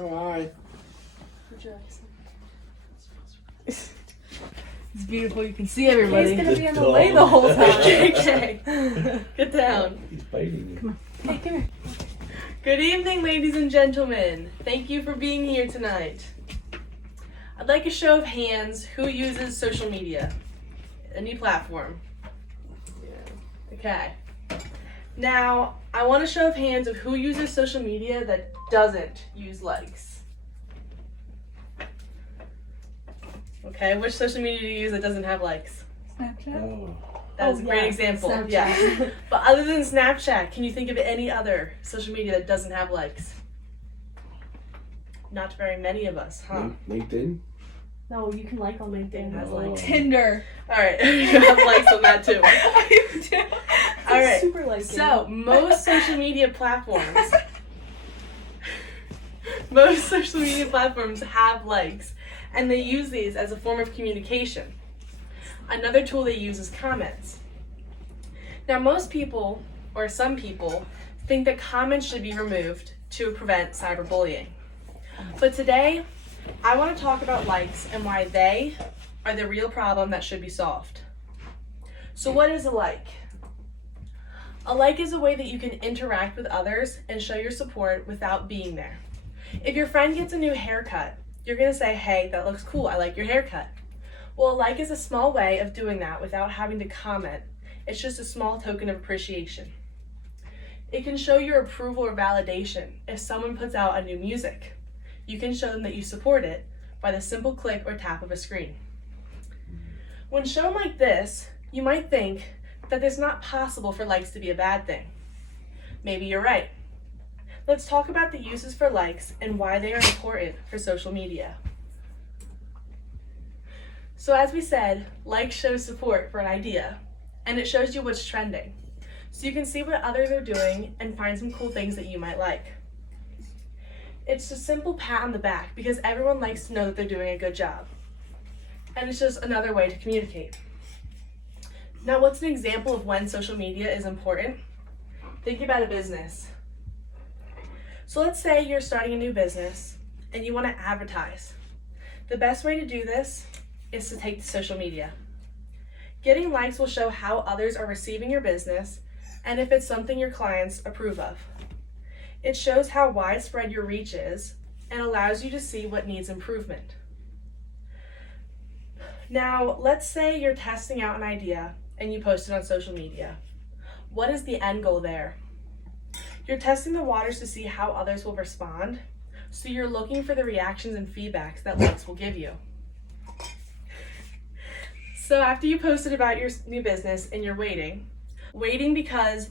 Alright. Would you like some? It's beautiful. You can see everybody. He's gonna be in the dog. way the whole time. Okay. Get down. He's biting you. Hey, come here. Good evening, ladies and gentlemen. Thank you for being here tonight. I'd like a show of hands who uses social media, any platform. Okay. Now, I want a show of hands of who uses social media that doesn't use likes. Okay, which social media do you use that doesn't have likes? Snapchat. Oh. That's a great yeah, example. Snapchat. Yeah. But other than Snapchat, can you think of any other social media that doesn't have likes? Not very many of us, huh? LinkedIn? No, you can like on LinkedIn. Has Oh. likes. Tinder. All right, you have likes on that too. All right. Super liking. So most social media platforms have likes, and they use these as a form of communication. Another tool they use is comments. Now most people, or some people, think that comments should be removed to prevent cyberbullying. But today, I want to talk about likes and why they are the real problem that should be solved. So what is a like? A like is a way that you can interact with others and show your support without being there. If your friend gets a new haircut, you're going to say, hey, that looks cool, I like your haircut. Well, a like is a small way of doing that without having to comment. It's just a small token of appreciation. It can show your approval or validation if someone puts out a new music. You can show them that you support it by the simple click or tap of a screen. When shown like this, you might think that it's not possible for likes to be a bad thing. Maybe you're right. Let's talk about the uses for likes and why they are important for social media. So as we said, likes show support for an idea, and it shows you what's trending. So you can see what others are doing and find some cool things that you might like. It's a simple pat on the back because everyone likes to know that they're doing a good job. And it's just another way to communicate. Now, what's an example of when social media is important? Think about a business. So let's say you're starting a new business and you want to advertise. The best way to do this is to take to social media. Getting likes will show how others are receiving your business and if it's something your clients approve of. It shows how widespread your reach is and allows you to see what needs improvement. Now, let's say you're testing out an idea and you post it on social media. What is the end goal there? You're testing the waters to see how others will respond, so you're looking for the reactions and feedbacks that likes will give you. So after you posted about your new business and you're waiting because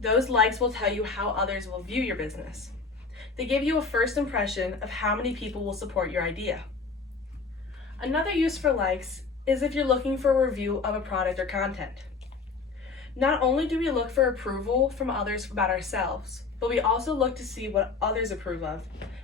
those likes will tell you how others will view your business. They give you a first impression of how many people will support your idea. Another use for likes is if you're looking for a review of a product or content. Not only do we look for approval from others about ourselves, but we also look to see what others approve of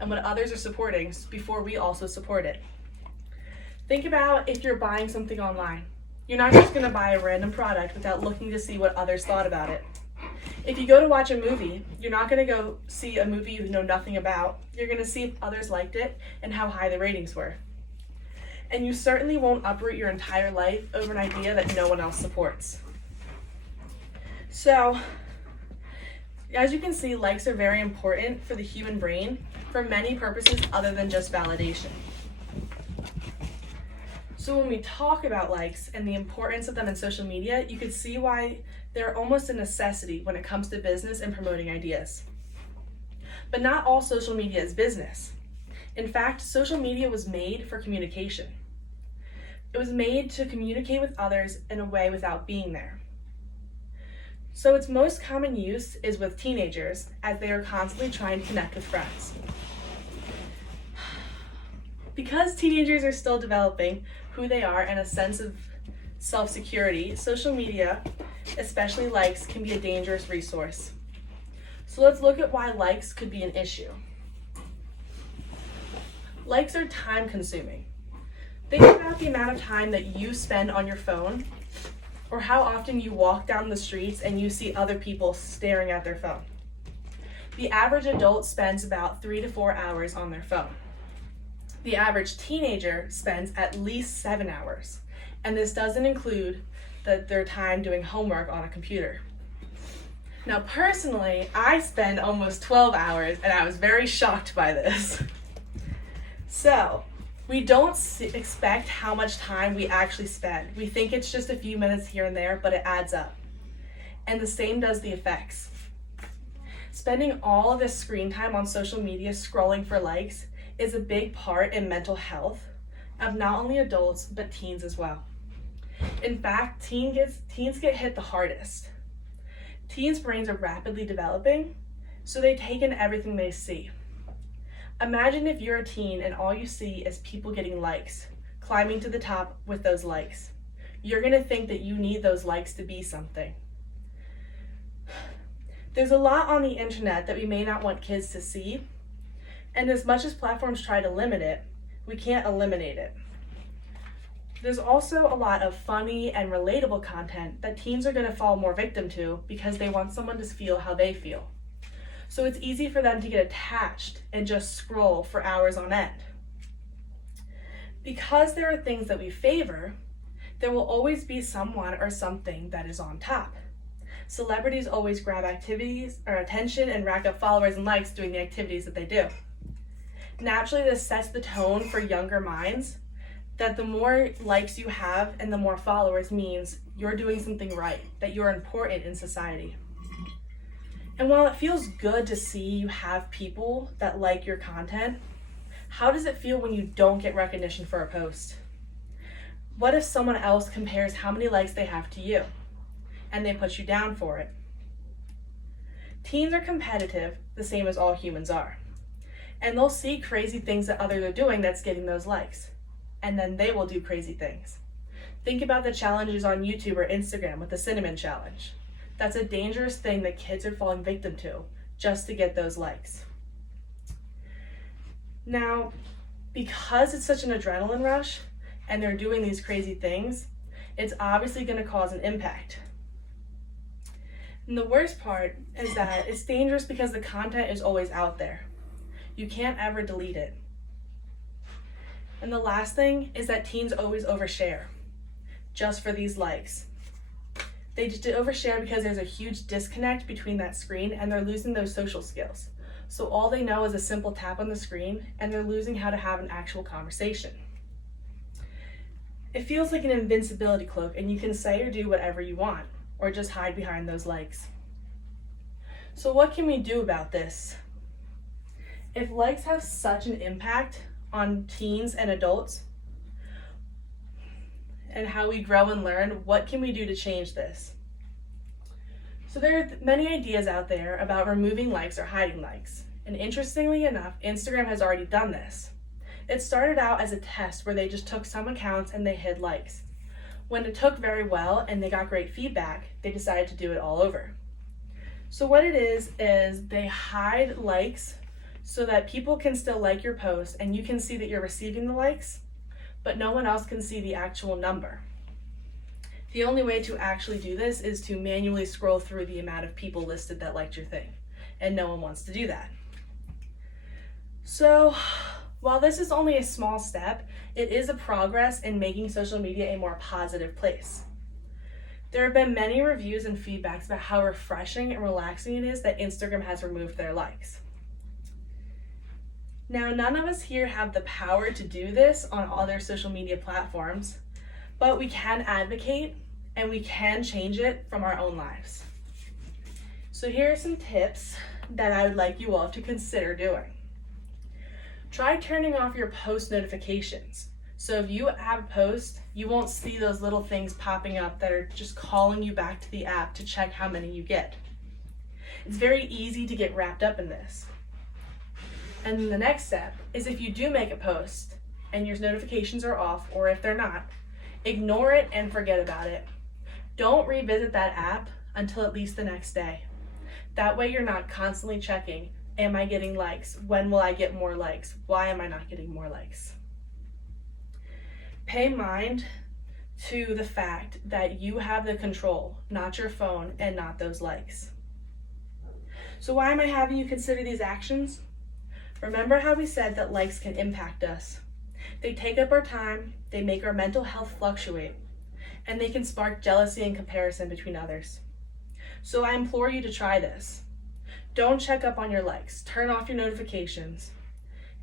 and what others are supporting before we also support it. Think about if you're buying something online. You're not just going to buy a random product without looking to see what others thought about it. If you go to watch a movie, you're not going to go see a movie you know nothing about. You're going to see if others liked it and how high the ratings were. And you certainly won't uproot your entire life over an idea that no one else supports. So, as you can see, likes are very important for the human brain for many purposes other than just validation. So when we talk about likes and the importance of them in social media, you could see why they're almost a necessity when it comes to business and promoting ideas. But not all social media is business. In fact, social media was made for communication. It was made to communicate with others in a way without being there. So its most common use is with teenagers, as they are constantly trying to connect with friends. Because teenagers are still developing who they are and a sense of self-security, social media, especially likes, can be a dangerous resource. So let's look at why likes could be an issue. Likes are time-consuming. Think about the amount of time that you spend on your phone, or how often you walk down the streets and you see other people staring at their phone. The average adult spends about 3 to 4 hours on their phone. The average teenager spends at least 7 hours, and this doesn't include their time doing homework on a computer. Now, personally, I spend almost 12 hours, and I was very shocked by this. So, we don't expect how much time we actually spend. We think it's just a few minutes here and there, but it adds up. And the same does the effects. Spending all of this screen time on social media scrolling for likes is a big part in mental health of not only adults, but teens as well. In fact, teens get hit the hardest. Teens' brains are rapidly developing, so they take in everything they see. Imagine if you're a teen and all you see is people getting likes, climbing to the top with those likes. You're gonna think that you need those likes to be something. There's a lot on the internet that we may not want kids to see, and as much as platforms try to limit it, we can't eliminate it. There's also a lot of funny and relatable content that teens are going to fall more victim to because they want someone to feel how they feel. So it's easy for them to get attached and just scroll for hours on end. Because there are things that we favor, there will always be someone or something that is on top. Celebrities always grab activities or attention and rack up followers and likes doing the activities that they do. Naturally, this sets the tone for younger minds that the more likes you have and the more followers means you're doing something right, that you're important in society. And while it feels good to see you have people that like your content, how does it feel when you don't get recognition for a post? What if someone else compares how many likes they have to you and they put you down for it? Teens are competitive, the same as all humans are. And they'll see crazy things that others are doing that's getting those likes. And then they will do crazy things. Think about the challenges on YouTube or Instagram with the cinnamon challenge. That's a dangerous thing that kids are falling victim to just to get those likes. Now, because it's such an adrenaline rush and they're doing these crazy things, it's obviously going to cause an impact. And the worst part is that it's dangerous because the content is always out there. You can't ever delete it. And the last thing is that teens always overshare just for these likes. They just overshare because there's a huge disconnect between that screen and they're losing those social skills. So all they know is a simple tap on the screen and they're losing how to have an actual conversation. It feels like an invincibility cloak and you can say or do whatever you want or just hide behind those likes. So what can we do about this? If likes have such an impact on teens and adults and how we grow and learn, what can we do to change this? So there are many ideas out there about removing likes or hiding likes. And interestingly enough, Instagram has already done this. It started out as a test where they just took some accounts and they hid likes. When it took very well and they got great feedback, they decided to do it all over. So what it is they hide likes so that people can still like your post and you can see that you're receiving the likes, but no one else can see the actual number. The only way to actually do this is to manually scroll through the amount of people listed that liked your thing, and no one wants to do that. So, while this is only a small step, it is a progress in making social media a more positive place. There have been many reviews and feedbacks about how refreshing and relaxing it is that Instagram has removed their likes. Now, none of us here have the power to do this on other social media platforms, but we can advocate and we can change it from our own lives. So here are some tips that I would like you all to consider doing. Try turning off your post notifications. So if you have a post, you won't see those little things popping up that are just calling you back to the app to check how many you get. It's very easy to get wrapped up in this. And then the next step is if you do make a post and your notifications are off, or if they're not, ignore it and forget about it. Don't revisit that app until at least the next day. That way you're not constantly checking, am I getting likes? When will I get more likes? Why am I not getting more likes? Pay mind to the fact that you have the control, not your phone and not those likes. So why am I having you consider these actions? Remember how we said that likes can impact us. They take up our time, they make our mental health fluctuate, and they can spark jealousy and comparison between others. So I implore you to try this. Don't check up on your likes, turn off your notifications,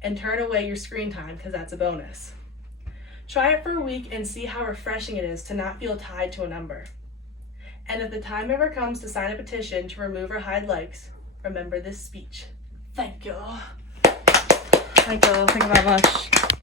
and turn away your screen time because that's a bonus. Try it for a week and see how refreshing it is to not feel tied to a number. And if the time ever comes to sign a petition to remove or hide likes, remember this speech. Thank you. Thank you very much.